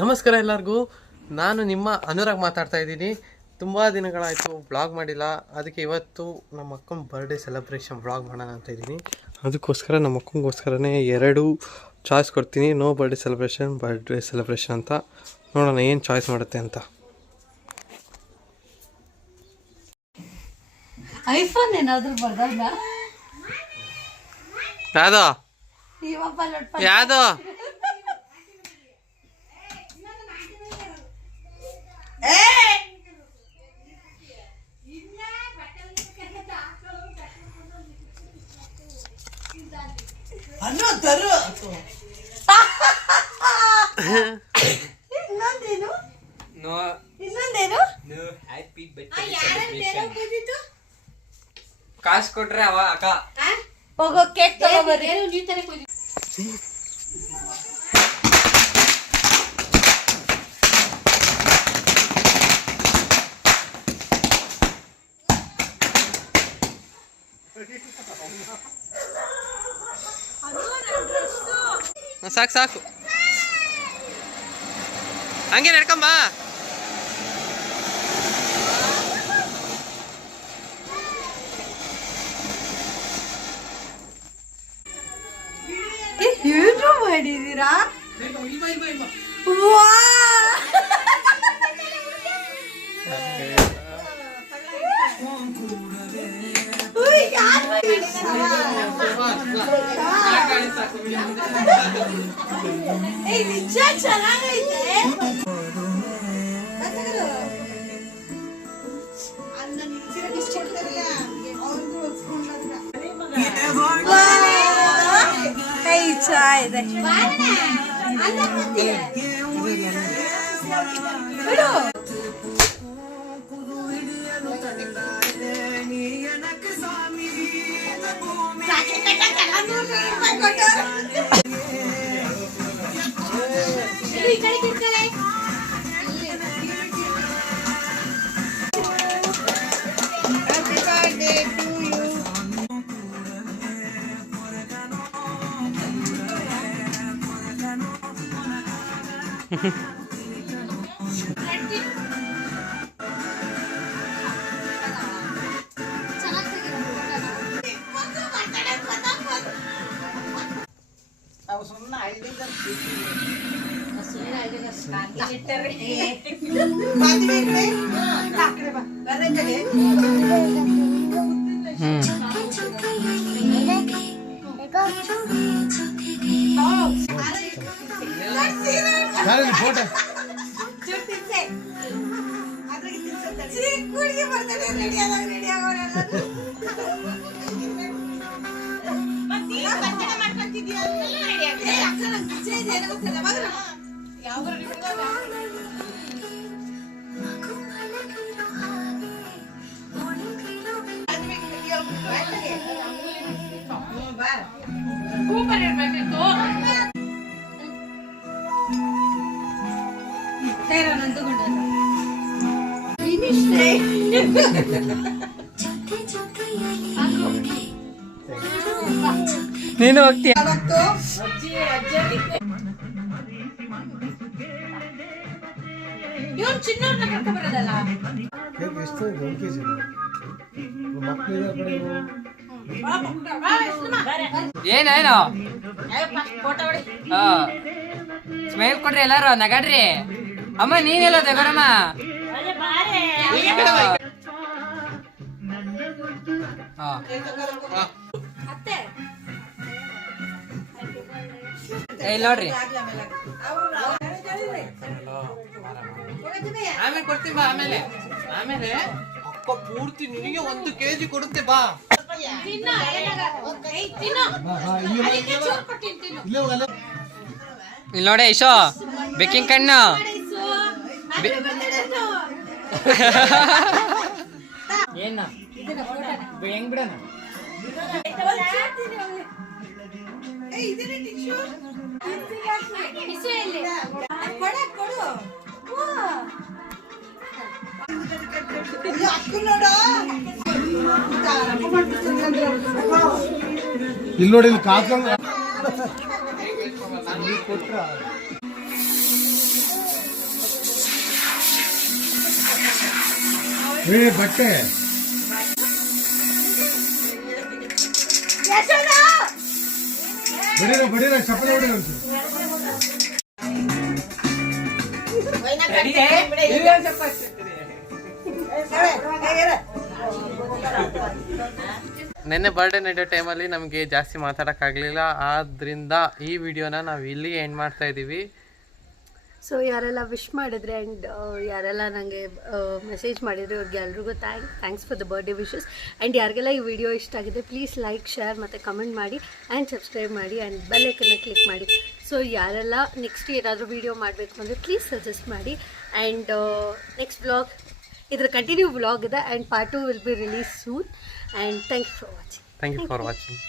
ನಮಸ್ಕಾರ ಎಲ್ಲರಿಗೂ. ನಾನು ನಿಮ್ಮ ಅನುರಾಗ್ ಮಾತಾಡ್ತಾ ಇದ್ದೀನಿ. ತುಂಬ ದಿನಗಳಾಯಿತು ವ್ಲಾಗ್ ಮಾಡಿಲ್ಲ. ಅದಕ್ಕೆ ಇವತ್ತು ನಮ್ಮ ಅಕ್ಕನ ಬರ್ಡೇ ಸೆಲೆಬ್ರೇಷನ್ ವ್ಲಾಗ್ ಮಾಡೋಣ ಅಂತ ಇದ್ದೀನಿ. ಅದಕ್ಕೋಸ್ಕರ ನಮ್ಮ ಅಕ್ಕನಿಗೋಸ್ಕರನೇ 2 ಚಾಯ್ಸ್ ಕೊಡ್ತೀನಿ. ನೋ ಬರ್ಡೇ ಸೆಲೆಬ್ರೇಷನ್ ಅಂತ. ನೋಡೋಣ ಏನು ಚಾಯ್ಸ್ ಮಾಡುತ್ತೆ ಅಂತ. ಐಫೋನ್ ಏನಾದರೂ ಬರ್ದಲ್ಲ ಯಾವ್ದೋ ಯಾವ್ದೋ ಕಾಸು ಕೊಟ್ರೆ ಅವ ಅಕ್ಕ ಹೋಗೋ ಕೇಕ್ ತಗೋಬರ್ರಿ. ಸಾಕು ಸಾಕು, ಹಂಗೆ ನಡ್ಕೊಂಬ. ಏನು ಮಾಡಿದೀರಾ? ನಿಜ ಚೆನ್ನಾಗೈತೆ. ಇದೆ ಫೋಟೋ ನೀನು ಹೋಗ್ತೀಯ? ಏನೇನು ಸ್ಮೈಲ್ ಕೊಡ್ರಿ ಎಲ್ಲಾರು, ನಗಾಡ್ರಿ. ಅಮ್ಮ ನೀನೆಲ್ಲ ತಗೋರಮ್ಮ. ಇಲ್ಲಿ ನೋಡ್ರಿ, ಆಮೇಲೆ ಕೊಡ್ತೀನಿ ಬಾ. ಆಮೇಲೆ ಅಪ್ಪ ಪೂರ್ತಿ ನಿನಗೆ 1 kg ಕೊಡುತ್ತೆ ಬಾ. ಇಲ್ಲಿ ನೋಡಿ ಐಶೋ, ಬೇಕಿಂಗ್ ಕಣ್ಣು. ಏನ ಹೆಂಗ್ ಬಿಡೋಣ? ಇಲ್ಲಿ ನೋಡಿ, ಇಲ್ಲಿ ಕಾಕ ಬಟ್ಟೆ ಬಡೀರ ಚಪ್ಪಲಿ ಹೊಡಿ ನೆನ್ನೆ ಬರ್ಡೇ ನಡೆಯೋ ಟೈಮಲ್ಲಿ ನಮಗೆ ಜಾಸ್ತಿ ಮಾತಾಡೋಕ್ಕಾಗಲಿಲ್ಲ, ಆದ್ದರಿಂದ ಈ ವಿಡಿಯೋನ ನಾವು ಇಲ್ಲಿ ಎಂಡ್ ಮಾಡ್ತಾ ಇದ್ದೀವಿ. ಸೊ ಯಾರೆಲ್ಲ ವಿಶ್ ಮಾಡಿದ್ರೆ ಆ್ಯಂಡ್ ಯಾರೆಲ್ಲ ನನಗೆ ಮೆಸೇಜ್ ಮಾಡಿದರೆ ಅವ್ರಿಗೆ ಎಲ್ರಿಗೂ thanks for the birthday wishes. And ಯಾರಿಗೆಲ್ಲ ಈ ವಿಡಿಯೋ ಇಷ್ಟ ಆಗಿದೆ ಪ್ಲೀಸ್ ಲೈಕ್, ಶೇರ್ ಮತ್ತು ಕಮೆಂಟ್ ಮಾಡಿ ಆ್ಯಂಡ್ ಸಬ್ಸ್ಕ್ರೈಬ್ ಮಾಡಿ ಆ್ಯಂಡ್ ಬೆಲ್ ಐಕನ್ನ ಕ್ಲಿಕ್ ಮಾಡಿ. ಸೊ ಯಾರೆಲ್ಲ ನೆಕ್ಸ್ಟ್ ಏನಾದರೂ ವೀಡಿಯೋ ಮಾಡಬೇಕು ಅಂದರೆ ಪ್ಲೀಸ್ ಸಜೆಸ್ಟ್ ಮಾಡಿ. ಆ್ಯಂಡ್ ನೆಕ್ಸ್ಟ್ ವ್ಲಾಗ್ ಇದರ ಕಂಟಿನ್ಯೂ ವ್ಲಾಗ್ ಇದೆ and part 2 will be release soon. And thank you for watching. Thank you for watching.